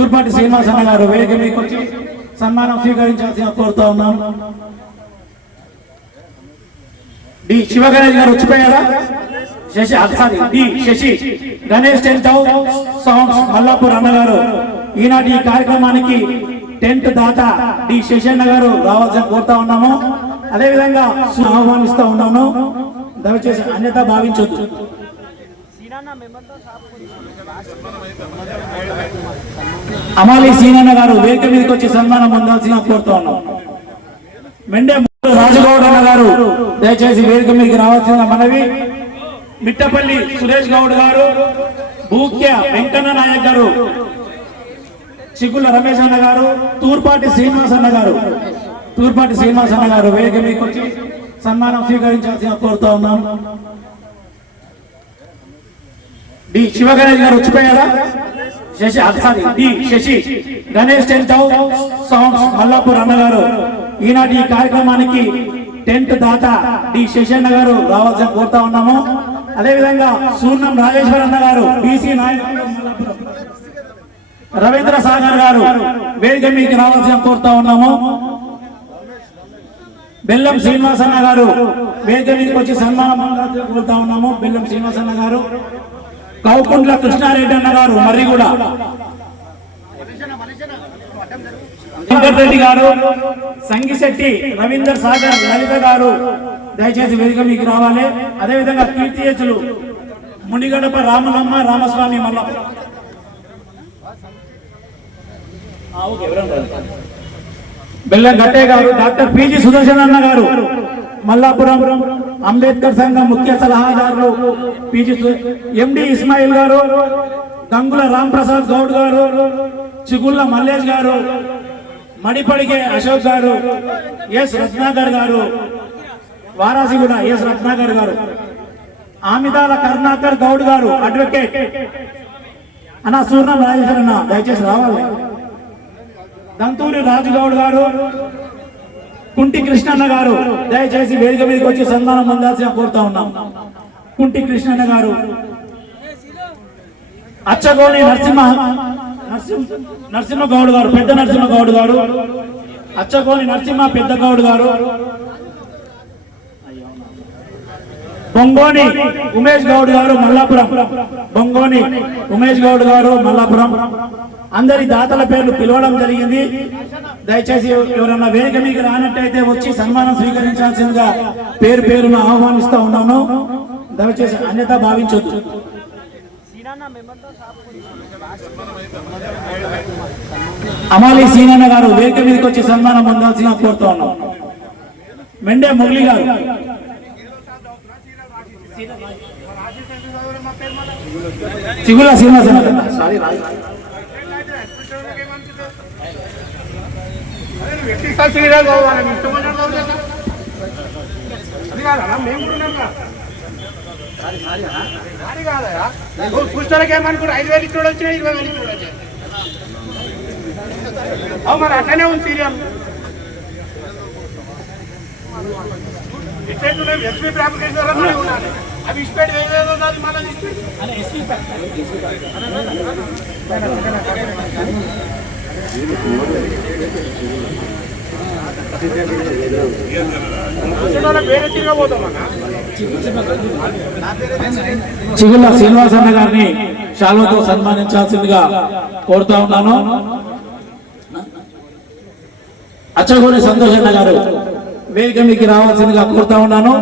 తూర్పాటి శ్రీనివాసన్న గారు వేదిక మీకు వచ్చి సన్మానం స్వీకరించాల్సిన కోరుతా ఉన్నాం. డి శివగణేష్ గారు వచ్చిపోయారా? Sasi sorry D Sasi Ganesh tent sounds Mallapur అన్నగారు ఈనాటి ఈ కార్యక్రమానికి టెంట్ దాత డి శశన్న గారు రావాల్సిన కోరుతా ఉన్నాము. అదేవిధంగా ఆహ్వానిస్తూ ఉన్నాను. దయచేసి అన్యత భావించొద్దు. అమాలి సీనన్న గారు వేదిక మీదకి వచ్చి సన్మానం పొందాల్సిన కోరుతా ఉన్నాం. మెండే రాజగౌడ్ అన్న గారు దయచేసి వేదిక మీదకి రావాల్సిన మనవి. మిట్టపల్లి సురేష్ గౌడ్ గారు, భూక్య వెంకన్న నాయక్ గారు, చిగుళ్ళ రమేష్ అన్న గారు, తూర్పాటి శ్రీనివాస్ అన్న గారు వేదిక మీదకి వచ్చి సన్మానం స్వీకరించాల్సిన కోరుతా ఉన్నాం. డి శివగణేష్ గారు వచ్చిపోయారా? Sasi sorry D Sasi Ganesh tent sounds Mallapur అన్నగారు ఈనాటి ఈ కార్యక్రమానికి టెంట్ దాత డి శశన్న గారు రావాల్సిన కోరుతా ఉన్నాము. అదేవిధంగా సూర్ణం రాజేశ్వర్ అన్న గారు, బీసీ నాయకులు రవీంద్ర సాగర్ గారు వేదిక మీకు రావాల్సిన కోరుతా ఉన్నాము. బెల్లం శ్రీనివాస్ అన్న గారు వేదిక మీదకి వచ్చి సన్మానం కోరుతా ఉన్నాము. బెల్లం శ్రీనివాస్ అన్న గారు, కౌకుంట్ల కృష్ణారెడ్డి అన్న గారు మర్రిగూడ, వెంకటరెడ్డి గారు, సంగిశెట్టి రవీందర్ సాగర్ లలిత గారు దయచేసి వేదిక మీకు రావాలి. అదేవిధంగా కీర్తియచులు మునిగడప రామలమ్మ రామస్వామి మల్లప్ప, బెల్లం గట్టే గారు, డాక్టర్ పిజి సుదర్శన్ అన్న గారు మల్లాపురం అంబేద్కర్ సంఘం ముఖ్య సలహాదారులు పిజి ఎండి ఇస్మాయిల్ గారు, గంగుల రాంప్రసాద్ గౌడ్ గారు, చిగుళ్ళ మల్లేష్ గారు, మడిపడిగే అశోక్ గారు, ఎస్ రత్నాకర్ గారు, వారాసిగూడ ఎస్ రత్నాకర్ గారు, ఆమిదాల కరుణాకర్ గౌడ్ గారు అడ్వకేట్ అన్న, సూర్ణ రాజేశ్వర్ అన్న దయచేసి రావాలి. దంతూరి రాజుగౌడ్ గారు, కుంటి కృష్ణన్న గారు దయచేసి వేదిక మీదకి వచ్చి సన్మానం పొందాల్సిన కోరుతా ఉన్నాం. కుంటి కృష్ణన్న గారు, అచ్చగోని నరసింహగౌడ్ గారు, పెద్ద నరసింహగౌడ్ గారు, అచ్చగోని నరసింహ పెద్ద గౌడ్ గారు, బొంగోని ఉమేష్ గౌడ్ గారు మల్లాపురం, బొంగోని ఉమేష్ గౌడ్ గారు మల్లాపురం. అందరి దాతల పేర్లు పిలవడం జరిగింది. దయచేసి ఎవరన్నా వేదిక మీకు రానట్టయితే వచ్చి సన్మానం స్వీకరించాల్సిందిగా పేరు పేరును ఆహ్వానిస్తూ ఉన్నాను. దయచేసి అన్యత భావించొద్దు. అమాలి సీనన్న గారు వేదిక మీదకి వచ్చి సన్మానం పొందాల్సిన కోరుతా ఉన్నాం. మెండే మురళి గారు, చిగుల శ్రీనివాసన్న సారీ పుస్తకాలు 5,000 ఇచ్చి వచ్చినా 20,000 ఇచ్చి వచ్చాయి. మరి అట్లనే ఉంది సీరియల్. ఎస్పీ ప్రాపకేశ్వర అవి ఇష్టపడి ఏదేదో మళ్ళీ చిగుళ్ళ శ్రీనివాసన్న గారిని శాలువతో సన్మానించాల్సిందిగా కోరుతా ఉన్నాను. అచ్చగోని సంతోషన్న గారు వేదిక మీకు రావాల్సిందిగా కోరుతా ఉన్నాను.